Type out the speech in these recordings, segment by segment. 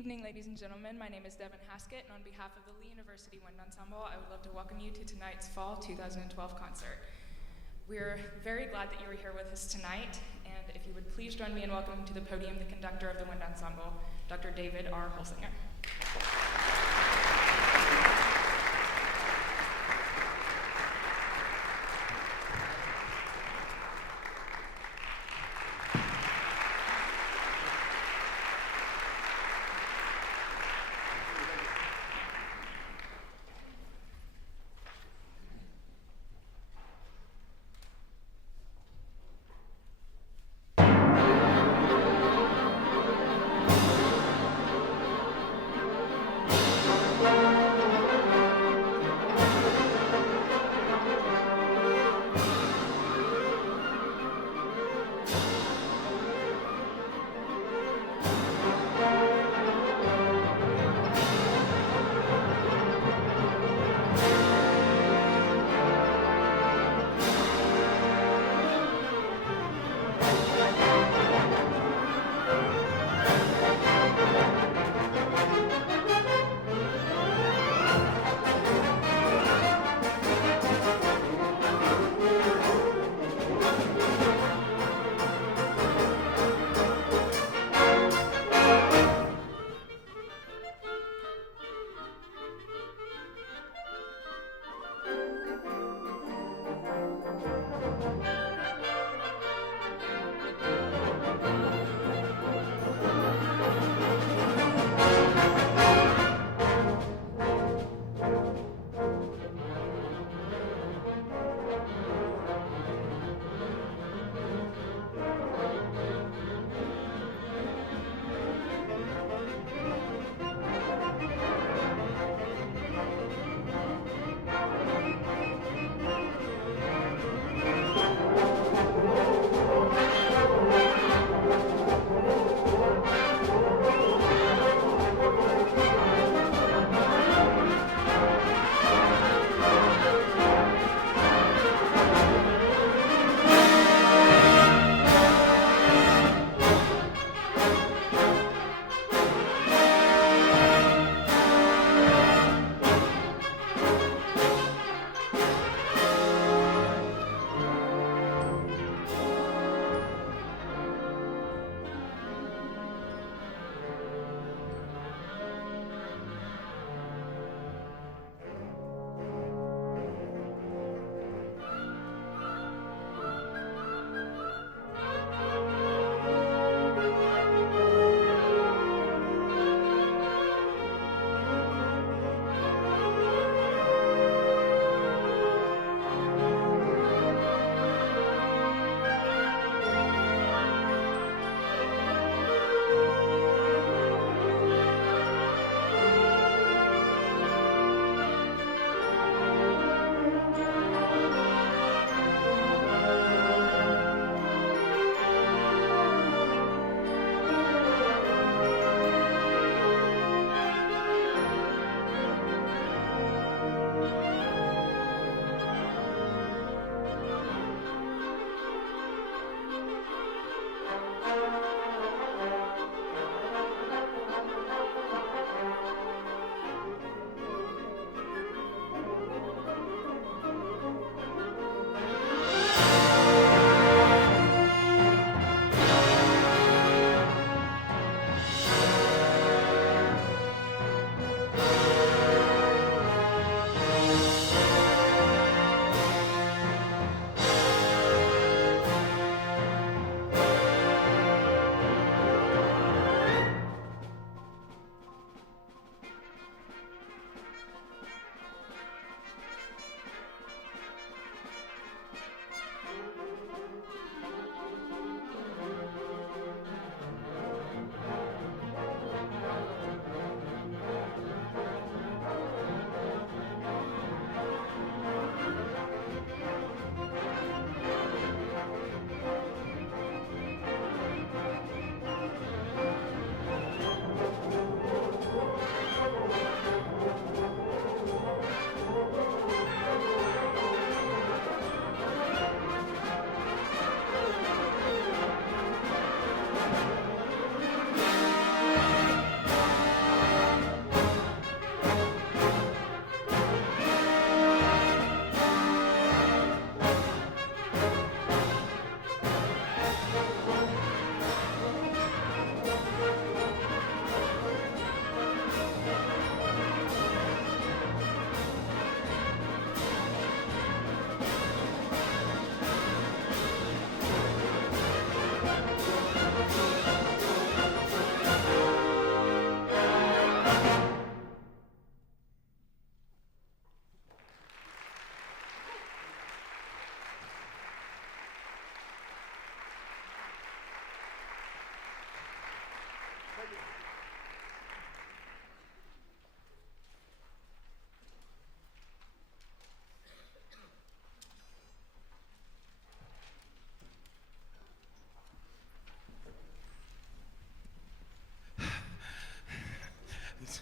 evening, ladies and gentlemen. My name is Devin Haskett, and on behalf of the Lee University Wind Ensemble, I would love to welcome you to tonight's Fall 2012 concert. We're very glad that you are here with us tonight, and if you would please join me in welcoming to the podium the conductor of the Wind Ensemble, Dr. David R. Holsinger.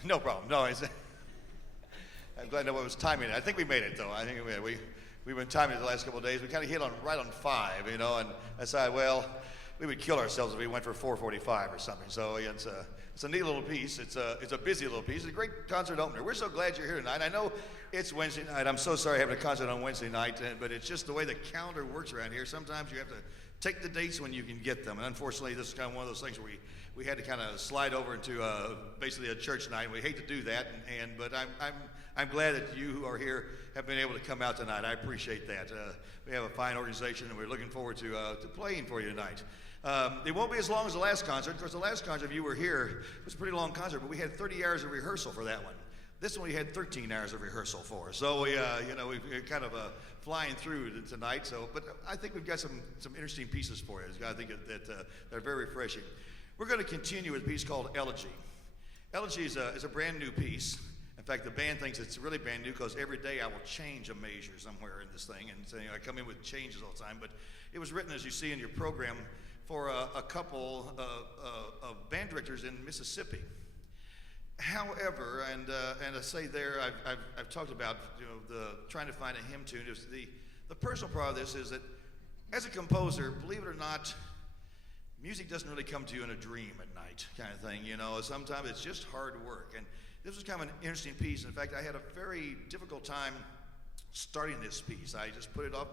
No problem. No, I'm glad nobody was timing it. I think we made it, though. I think we made it. We've been timing it the last couple of days. We kind of hit right on 5, and I decided, well, we would kill ourselves if we went for 4:45 or something. So it's a neat little piece. It's a busy little piece. It's a great concert opener. We're so glad you're here tonight. I know it's Wednesday night. I'm so sorry having a concert on Wednesday night, but it's just the way the calendar works around here. Sometimes you have to take the dates when you can get them, and unfortunately, this is kind of one of those things where we had to kind of slide over into basically a church night. We hate to do that, but I'm glad that you who are here have been able to come out tonight. I appreciate that. We have a fine organization, and we're looking forward to playing for you tonight. It won't be as long as the last concert. Of course, the last concert, if you were here, it was a pretty long concert, but we had 30 hours of rehearsal for that one. This one we had 13 hours of rehearsal for. So we're kind of flying through tonight. But I think we've got some interesting pieces for you. I think that they're very refreshing. We're going to continue with a piece called Elegy. Elegy is a brand new piece. In fact, the band thinks it's really brand new because every day I will change a measure somewhere in this thing, and so I come in with changes all the time. But it was written, as you see in your program, for a couple of band directors in Mississippi. However, and I say there, I've talked about the trying to find a hymn tune. The personal part of this is that as a composer, believe it or not, music doesn't really come to you in a dream at night, kind of thing. Sometimes it's just hard work. And this was kind of an interesting piece. In fact, I had a very difficult time starting this piece. I just put it off.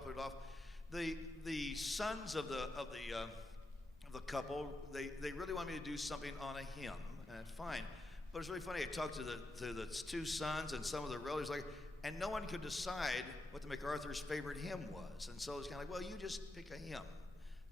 The sons of the couple, they really wanted me to do something on a hymn, and it's fine. But it's really funny. I talked to the two sons and some of the relatives, and no one could decide what the MacArthur's favorite hymn was. And so it's kind of like, well, you just pick a hymn.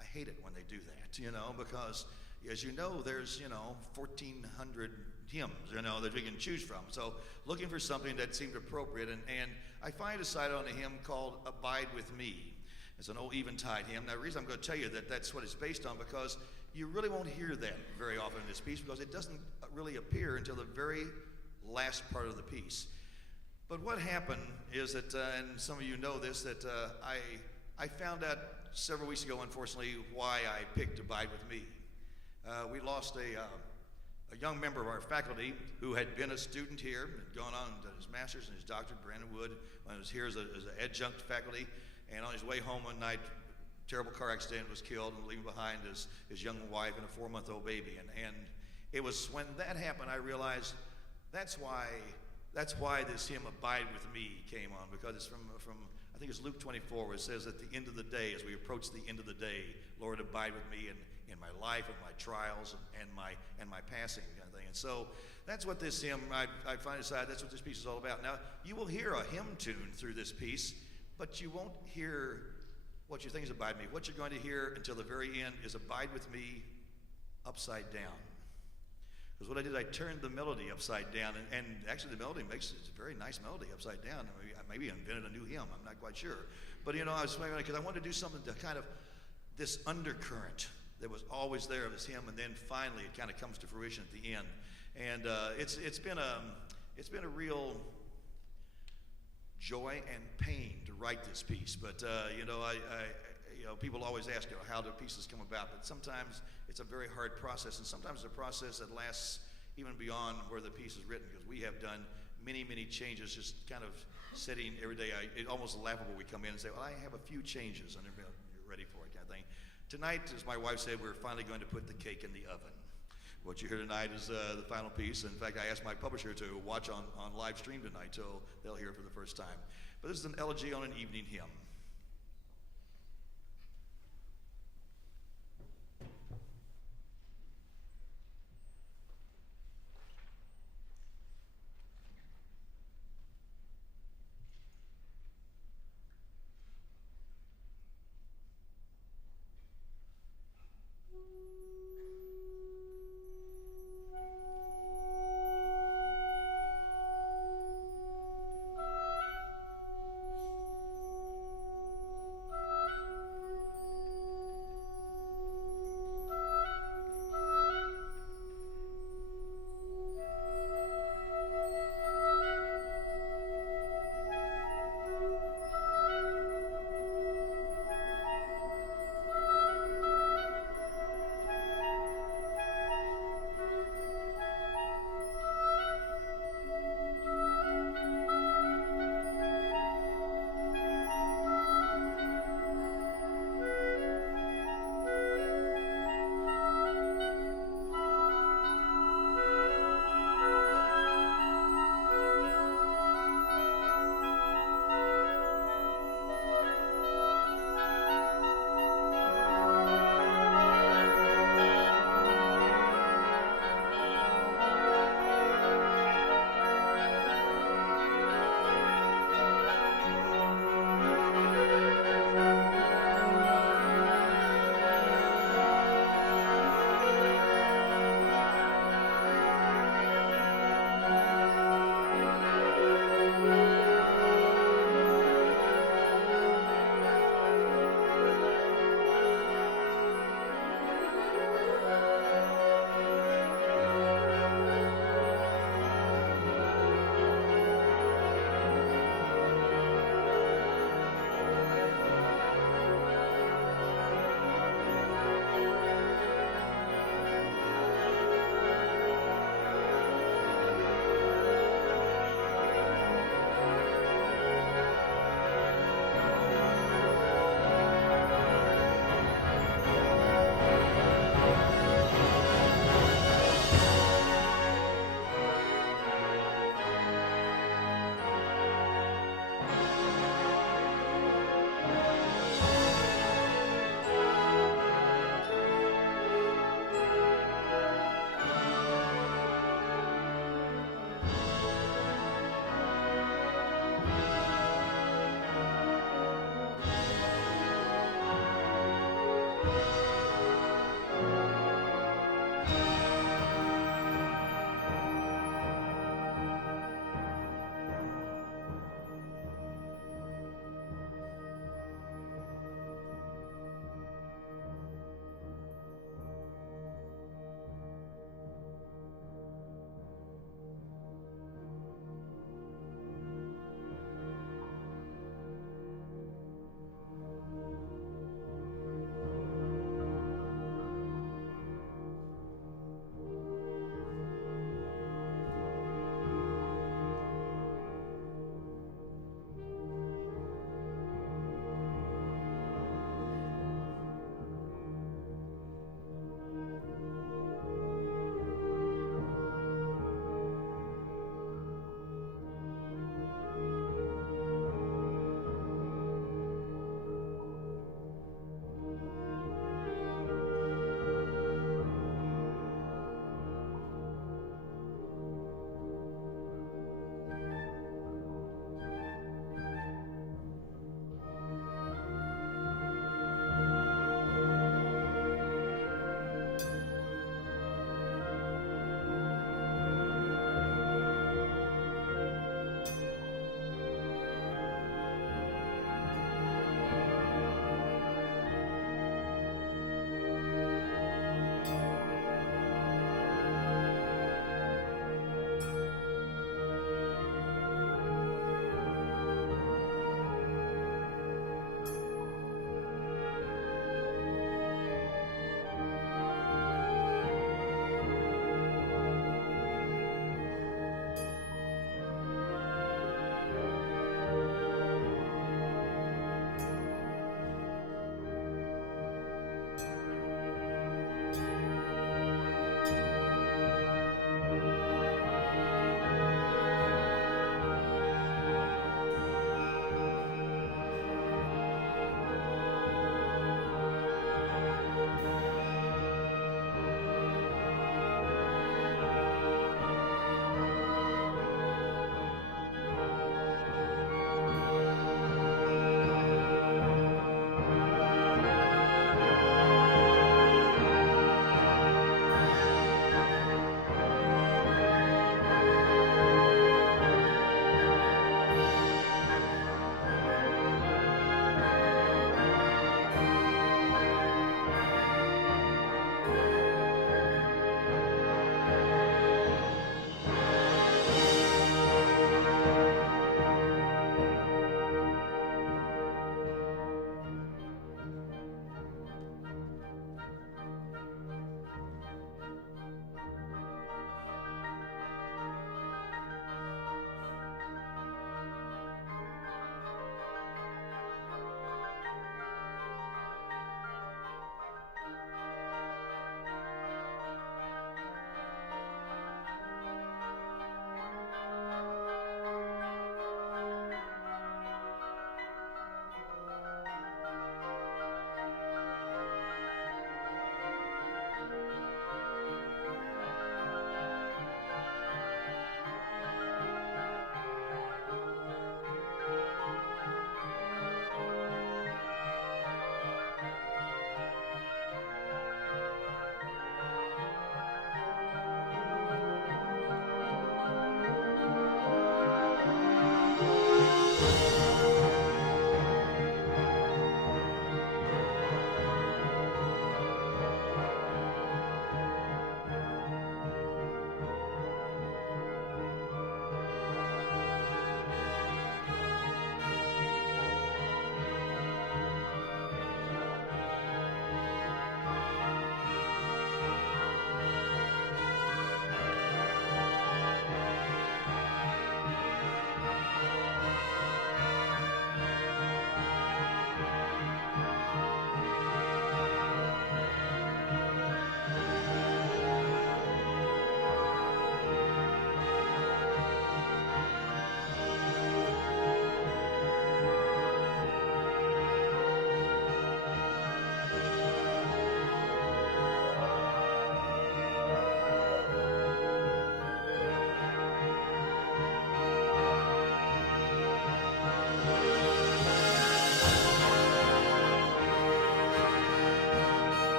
I hate it when they do that, because as you know, there's 1,400 hymns, that we can choose from. So looking for something that seemed appropriate, and I finally decided on a hymn called "Abide with Me." It's an old Eventide hymn. Now, the reason I'm going to tell you that that's what it's based on, because you really won't hear that very often in this piece, because it doesn't really appear until the very last part of the piece. But what happened is that, and some of you know this, that I found out several weeks ago, unfortunately, why I picked Abide with Me. We lost a young member of our faculty who had been a student here, had gone on to his master's and his doctorate, Brandon Wood, when he was here as an adjunct faculty. And on his way home one night, terrible car accident, was killed, and leaving behind his young wife and a 4-month-old baby. And it was when that happened I realized that's why this hymn "Abide with Me" came on, because it's from I think it's Luke 24, where it says at the end of the day, as we approach the end of the day, Lord, abide with me in my life and my trials and my passing, kind of thing. And so that's what this hymn, I finally decided that's what this piece is all about. Now, you will hear a hymn tune through this piece, but you won't hear what you think is "Abide with Me." What you're going to hear until the very end is "Abide with Me" upside down. Because what I did, I turned the melody upside down, and actually the melody makes it a very nice melody upside down. Maybe I invented a new hymn, I'm not quite sure. But I was playing because I wanted to do something to kind of this undercurrent that was always there of this hymn, and then finally it kind of comes to fruition at the end. And it's been a real joy and pain to write this piece. But people always ask how do pieces come about, but sometimes it's a very hard process, and sometimes it's a process that lasts even beyond where the piece is written, because we have done many changes, just kind of sitting every day. It's almost laughable. We come in and say, well, I have a few changes, and you're ready for it, kind of thing. Tonight, as my wife said, we're finally going to put the cake in the oven. What you hear tonight is the final piece. In fact, I asked my publisher to watch on live stream tonight, so they'll hear it for the first time. But this is an elegy on an evening hymn.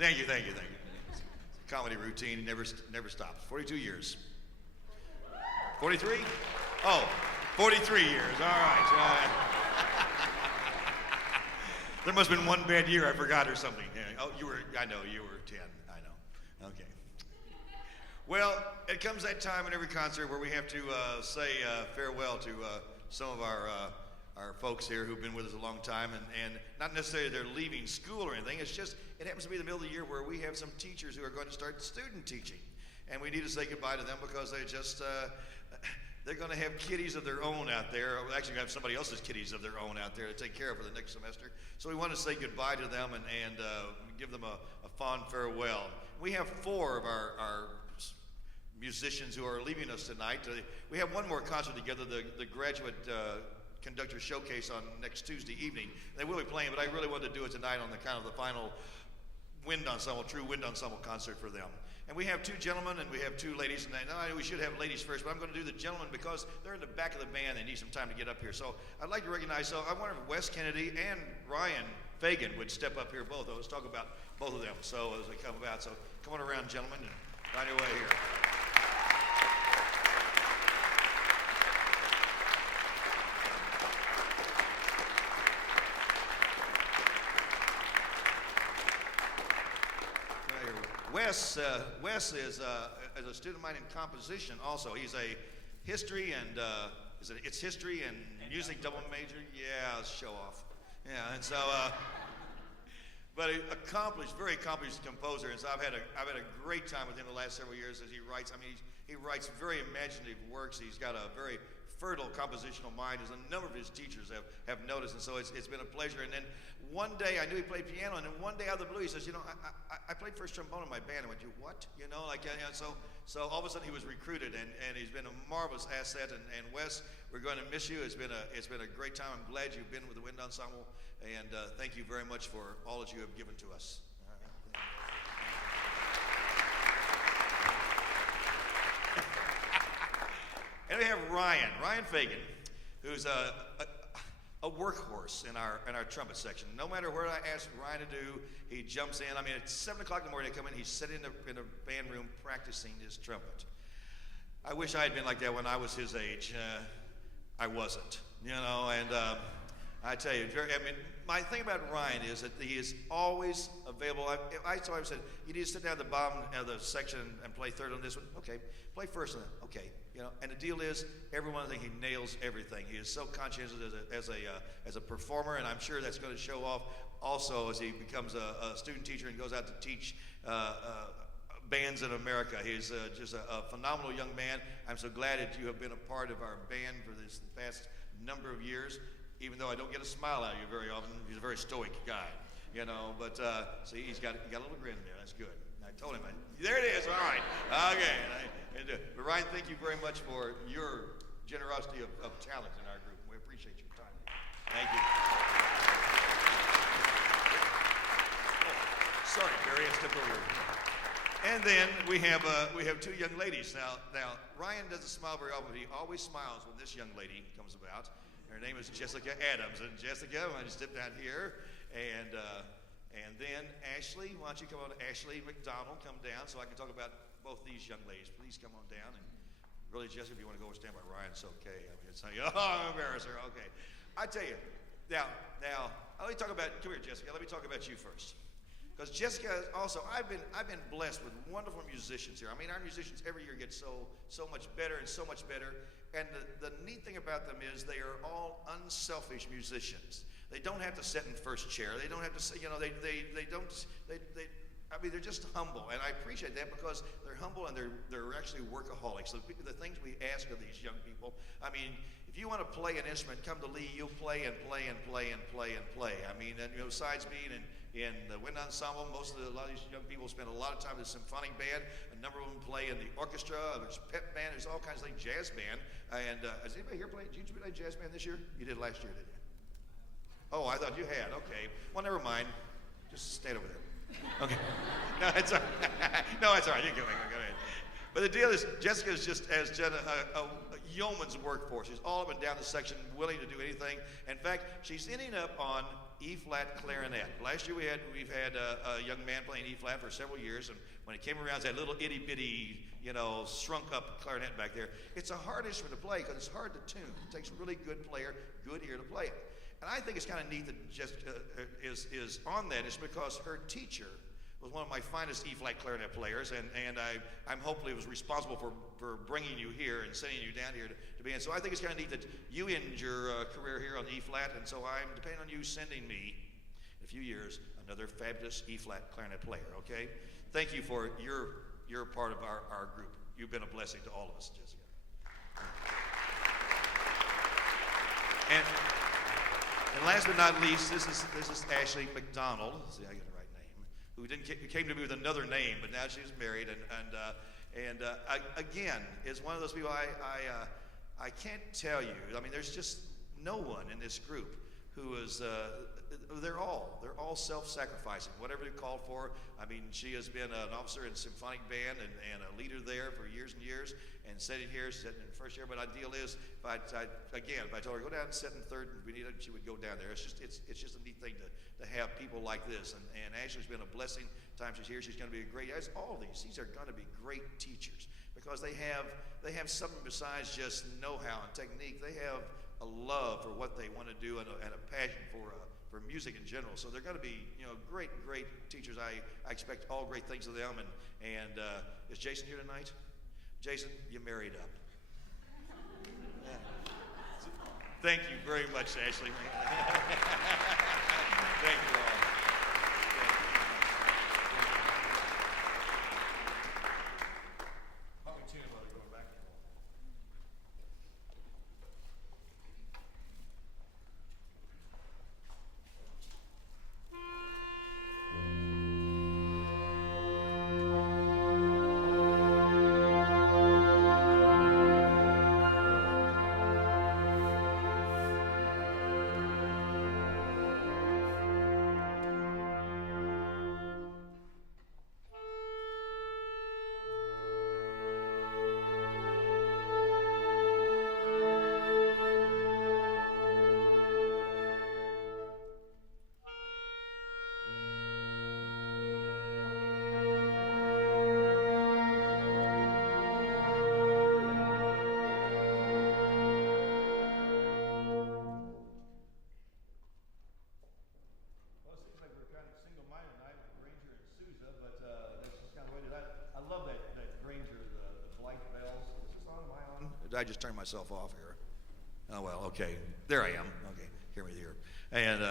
Thank you, thank you, thank you. comedy routine. He never stops. 42 years. 43? Oh, 43 years. All right. There must have been one bad year I forgot or something. Yeah. Oh, I know, you were 10. I know. Okay. Well, it comes that time in every concert where we have to say farewell to some of our folks here who've been with us a long time, and not necessarily they're leaving school or anything. It's just, it happens to be the middle of the year where we have some teachers who are going to start student teaching. And we need to say goodbye to them because they just, they're going to have kiddies of their own out there. We're actually going to have somebody else's kiddies of their own out there to take care of for the next semester. So we want to say goodbye to them and give them a fond farewell. We have 4 of our musicians who are leaving us tonight. We have one more concert together, the graduate conductor showcase on next Tuesday evening. They will be playing, but I really wanted to do it tonight on the kind of the final true wind ensemble concert for them. And we have 2 gentlemen and we have 2 ladies, and I know we should have ladies first, but I'm going to do the gentlemen because they're in the back of the band. They need some time to get up here. So I'd like to recognize, so I wonder if Wes Kennedy and Ryan Fagan would step up here both. Let's talk about both of them. So as they come about, so come on around, gentlemen, and find your way here. Wes is a student of mine in composition also. He's a history and it's history and music double major. Yeah, show off. Yeah, and so but an very accomplished composer, and so I've had a great time with him the last several years as he writes. I mean, he writes very imaginative works. He's got a very fertile compositional mind, as a number of his teachers have noticed, and so it's been a pleasure. And then one day I knew he played piano, and then one day out of the blue he says, I played first trombone in my band. I went, you what? So all of a sudden he was recruited, and he's been a marvelous asset. And Wes, we're going to miss you. It's been a great time. I'm glad you've been with the Wind Ensemble, and thank you very much for all that you have given to us. And we have Ryan Fagan, who's a workhorse in our trumpet section. No matter what I ask Ryan to do, he jumps in. I mean, at 7 o'clock in the morning, I come in, he's sitting in a band room practicing his trumpet. I wish I had been like that when I was his age. I wasn't, and I tell you, my thing about Ryan is that he is always available. I told him, I said, you need to sit down at the bottom of the section and play third on this one. Okay, play first on that. Okay, and the deal is, every one of the things, he nails everything. He is so conscientious as a performer, and I'm sure that's going to show off also as he becomes a student teacher and goes out to teach bands in America. He's just a phenomenal young man. I'm so glad that you have been a part of our band for this past number of years. Even though I don't get a smile out of you very often, he's a very stoic guy, But see, he's got a little grin there. That's good. And I told him, there it is. All right. Okay. But Ryan, thank you very much for your generosity of talent in our group. We appreciate your time. Thank you. Oh, sorry, Barry, I stepped over here. And then we have 2 young ladies. Now Ryan doesn't smile very often, but he always smiles when this young lady comes about. Her name is Jessica Adams. And Jessica, why don't you step down here? And then Ashley, why don't you come on? Ashley McDonald, come down so I can talk about both these young ladies. Please come on down. And really, Jessica, if you want to go stand by Ryan, it's okay. I mean, it's not, I'm embarrassed her. Okay. I tell you, now, let me talk about, come here, Jessica. Let me talk about you first. Because Jessica also, I've been blessed with wonderful musicians here. I mean, our musicians every year get so much better and so much better. And the neat thing about them is they are all unselfish musicians. They don't have to sit in first chair. They don't have to say, they're just humble. And I appreciate that because they're humble and they're actually workaholics. The things we ask of these young people, I mean, if you want to play an instrument, come to Lee, you'll play and play and play and play and play. I mean, and besides being in the Wind Ensemble, a lot of these young people spend a lot of time in the symphonic band. A number of them play in the orchestra. There's pep band. There's all kinds of things. Jazz band. And has anybody here played? Did you play jazz band this year? You did last year, didn't you? Oh, I thought you had. Okay. Well, never mind. Just stand over there. Okay. No, it's all right. No, it's all right. You go ahead. But the deal is, Jessica has done a yeoman's work for us. She's all up and down the section, willing to do anything. In fact, she's ending up on E-flat clarinet. Last year we've had a young man playing E-flat for several years, and when it came around, it's that little itty bitty, shrunk up clarinet back there. It's a hard instrument to play because it's hard to tune. It takes a really good player, good ear to play it. And I think it's kind of neat that just is on that is because her teacher was one of my finest E-flat clarinet players, and I'm hopefully was responsible for bringing you here and sending you down here to be in. So I think it's kind of neat that you end your career here on E-flat, and so I'm depending on you sending me, in a few years, another fabulous E-flat clarinet player, okay? Thank you for your part of our group. You've been a blessing to all of us, Jessica. And last but not least, this is Ashley McDonald. See, I get the right name. Who came to me with another name, but now she's married, and again is one of those people I can't tell you. I mean, there's just no one in this group who is. They're all self-sacrificing, whatever they're called for. I mean, she has been an officer in symphonic band and a leader there for years and years, and sitting here, sitting in first year. But our deal is, if I told her go down and sit in third, if we need it, she would go down there. It's just a neat thing to have people like this. And Ashley's been a blessing. Time she's here, she's going to be a great. As all these are going to be great teachers because they have something besides just know-how and technique. They have a love for what they want to do and a passion for music in general. So they're going to be, great teachers. I expect all great things of them. And is Jason here tonight? Jason, you married up. Yeah. Thank you very much, Ashley. Thank you all. Did I just turn myself off here? Oh, well, okay. There I am. Okay, hear me here. And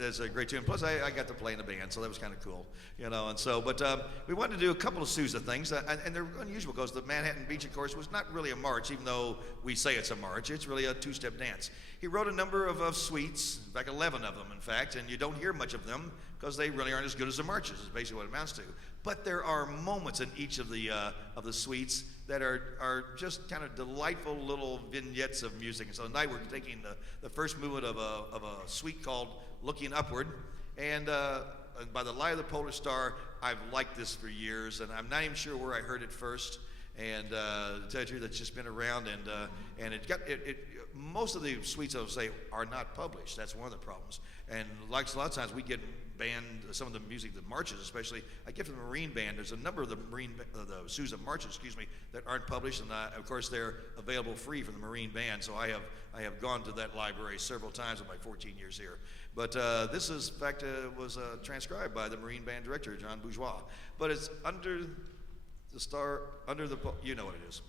it's a great tune. Plus, I got to play in the band, so that was kind of cool, And so, but we wanted to do a couple of Sousa things, and they're unusual because the Manhattan Beach, of course, was not really a march, even though we say it's a march. It's really a two-step dance. He wrote a number of suites, in fact, 11 of them, in fact, and you don't hear much of them because they really aren't as good as the marches, is basically what it amounts to. But there are moments in each of the suites that are just kind of delightful little vignettes of music. And so tonight we're taking the first movement of a suite called Looking Upward. And by the light of the polar star, I've liked this for years, and I'm not even sure where I heard it first. And to tell you the truth, it's just been around, and most of the suites, I'll say, are not published. That's one of the problems. And like a lot of times, we get banned some of the music, the marches especially. I get from the Marine Band. There's a number of the Sousa marches, that aren't published, and of course they're available free from the Marine Band. So I have gone to that library several times in my 14 years here. But this is, in fact, was transcribed by the Marine Band director, John Bourgeois. But it's under the star, you know what it is.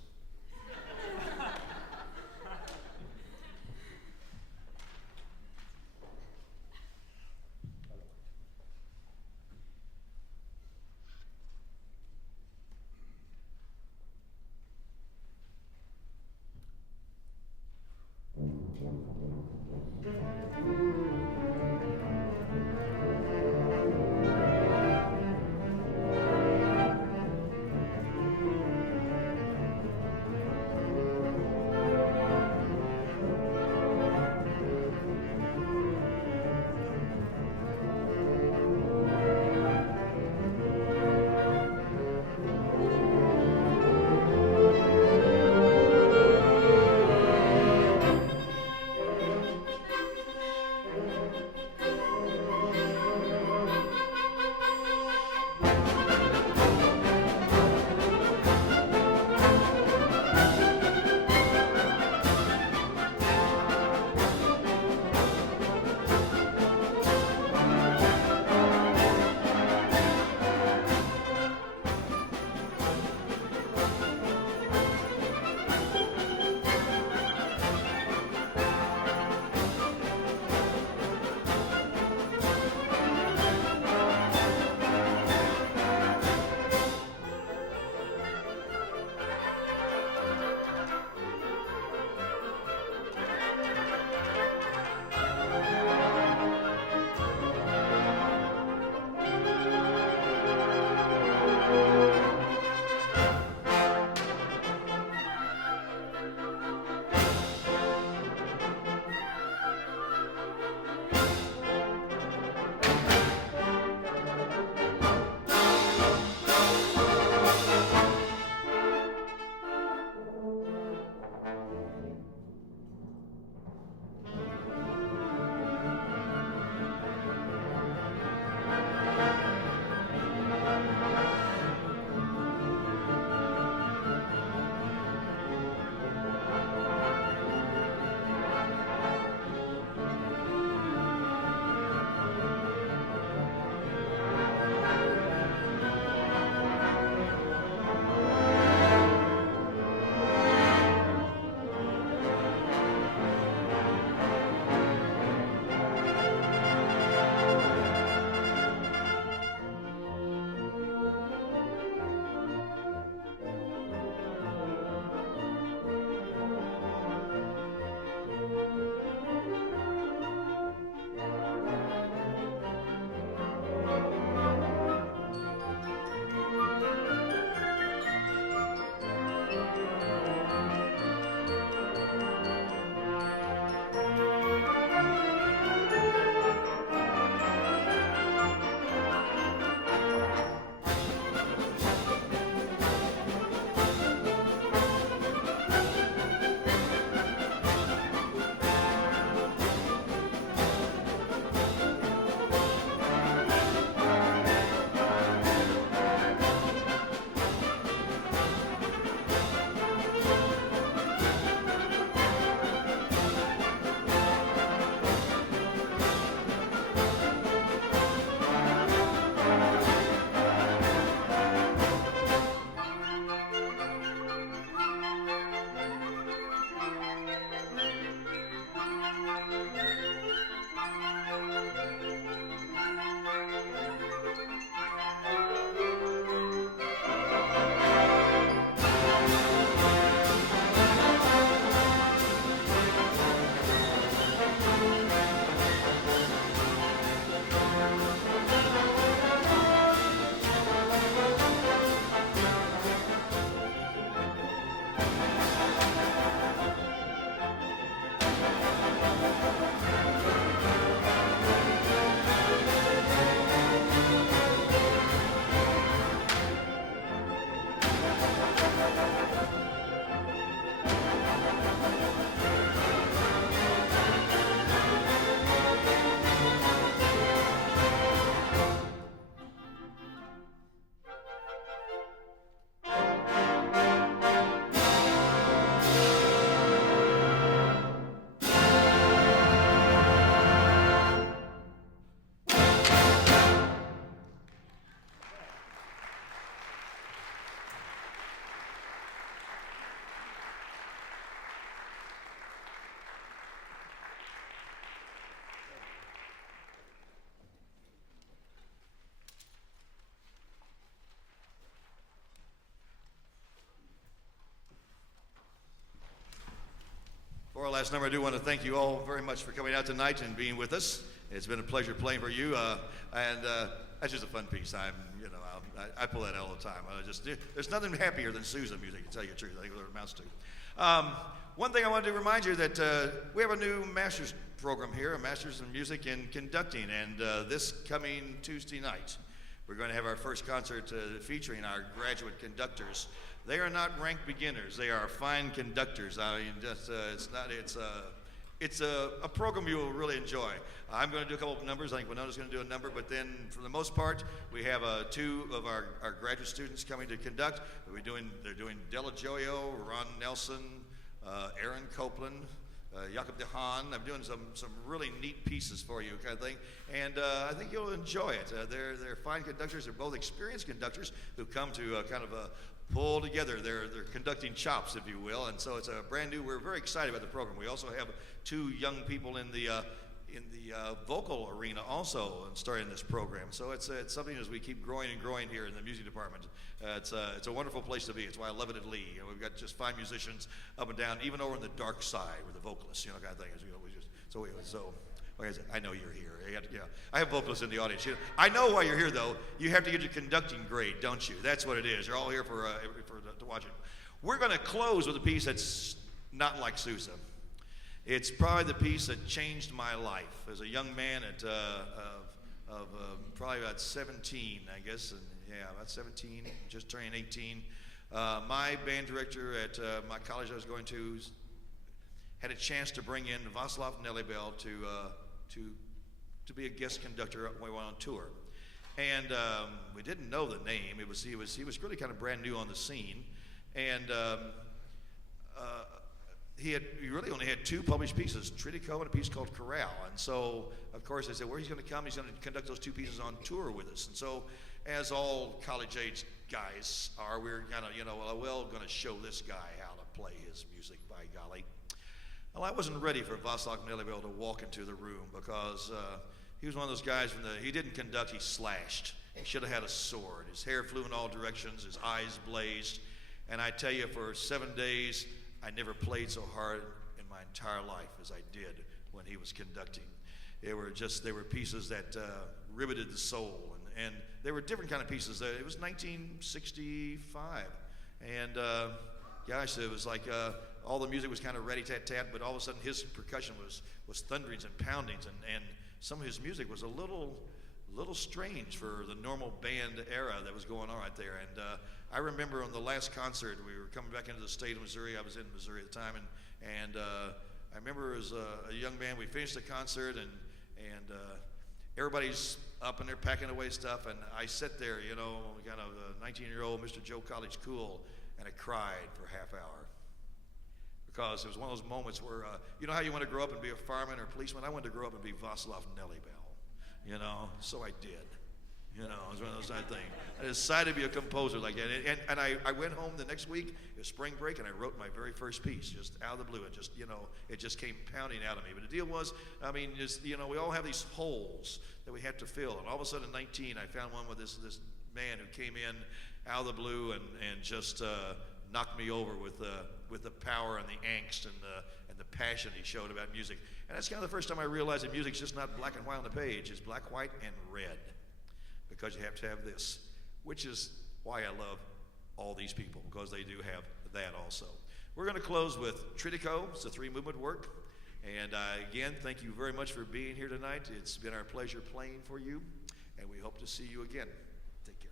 last number, I do want to thank you all very much for coming out tonight and being with us. It's been a pleasure playing for you, and that's just a fun piece. I pull that all the time. There's nothing happier than Sousa music, to tell you the truth. I think that's what it amounts to. One thing I wanted to remind you that we have a new master's program here, a master's in music and conducting, and this coming Tuesday night, we're going to have our first concert featuring our graduate conductors. They are not ranked beginners. They are fine conductors. I mean, it's a program you will really enjoy. I'm going to do a couple of numbers. I think Winona's going to do a number, but then for the most part, we have two of our graduate students coming to conduct. They're doing Della Gioio, Ron Nelson, Aaron Copeland, Jakob De Haan. I'm doing some really neat pieces for you, kind of thing, and I think you'll enjoy it. They're fine conductors. They're both experienced conductors who come to kind of pull together their conducting chops, if you will, and so it's a brand new. We're very excited about the program. We also have two young people in the vocal arena also starting this program. So it's something as we keep growing and growing here in the music department. It's a wonderful place to be. It's why I love it at Lee. We've got just fine musicians up and down, even over in the dark side with the vocalists, kind of thing. I know you're here. I have vocalists in the audience. I know why you're here, though. You have to get your conducting grade, don't you? That's what it is. You're all here to watch it. We're going to close with a piece that's not like Sousa. It's probably the piece that changed my life as a young man of probably about 17, I guess. About 17, just turning 18. My band director at my college I was going to had a chance to bring in Václav Nelibel to be a guest conductor when we went on tour, and we didn't know the name. He was really kind of brand new on the scene, and he really only had two published pieces, Tritico and a piece called Chorale. And so, of course, I said, where he's going to come, he's going to conduct those two pieces on tour with us. And so, as all college-age guys are, we're kind of, going to show this guy how to play his music, by golly. Well, I wasn't ready for Václav Nelibel to walk into the room because he was one of those guys, he didn't conduct, he slashed. He should have had a sword. His hair flew in all directions, his eyes blazed. And I tell you, for 7 days, I never played so hard in my entire life as I did when he was conducting. They were pieces that riveted the soul, and they were different kind of pieces. It was 1965, and gosh, it was like all the music was kind of rat-tat-tat, but all of a sudden his percussion was thunderings and poundings, and some of his music was a little strange for the normal band era that was going on right there. And I remember on the last concert, we were coming back into the state of Missouri. I was in Missouri at the time, and I remember as a young man, we finished the concert, and everybody's up and they're packing away stuff, and I sat there, kind of a 19-year-old Mr. Joe College cool, and I cried for a half hour. Because it was one of those moments where, you know how you want to grow up and be a fireman or a policeman? I wanted to grow up and be Václav Nelibel, so I did. It was one of those kind of things. I decided to be a composer like that. And I went home the next week, it was spring break, and I wrote my very first piece, just out of the blue. It just came pounding out of me. But the deal was, we all have these holes that we have to fill. And all of a sudden, at 19, I found one with this man who came in out of the blue and just knocked me over with the power and the angst and the passion he showed about music. And that's kind of the first time I realized that music's just not black and white on the page. It's black, white, and red. Because you have to have this, which is why I love all these people, because they do have that also. We're going to close with Tritico. It's a 3-movement work. And again, thank you very much for being here tonight. It's been our pleasure playing for you, and we hope to see you again. Take care.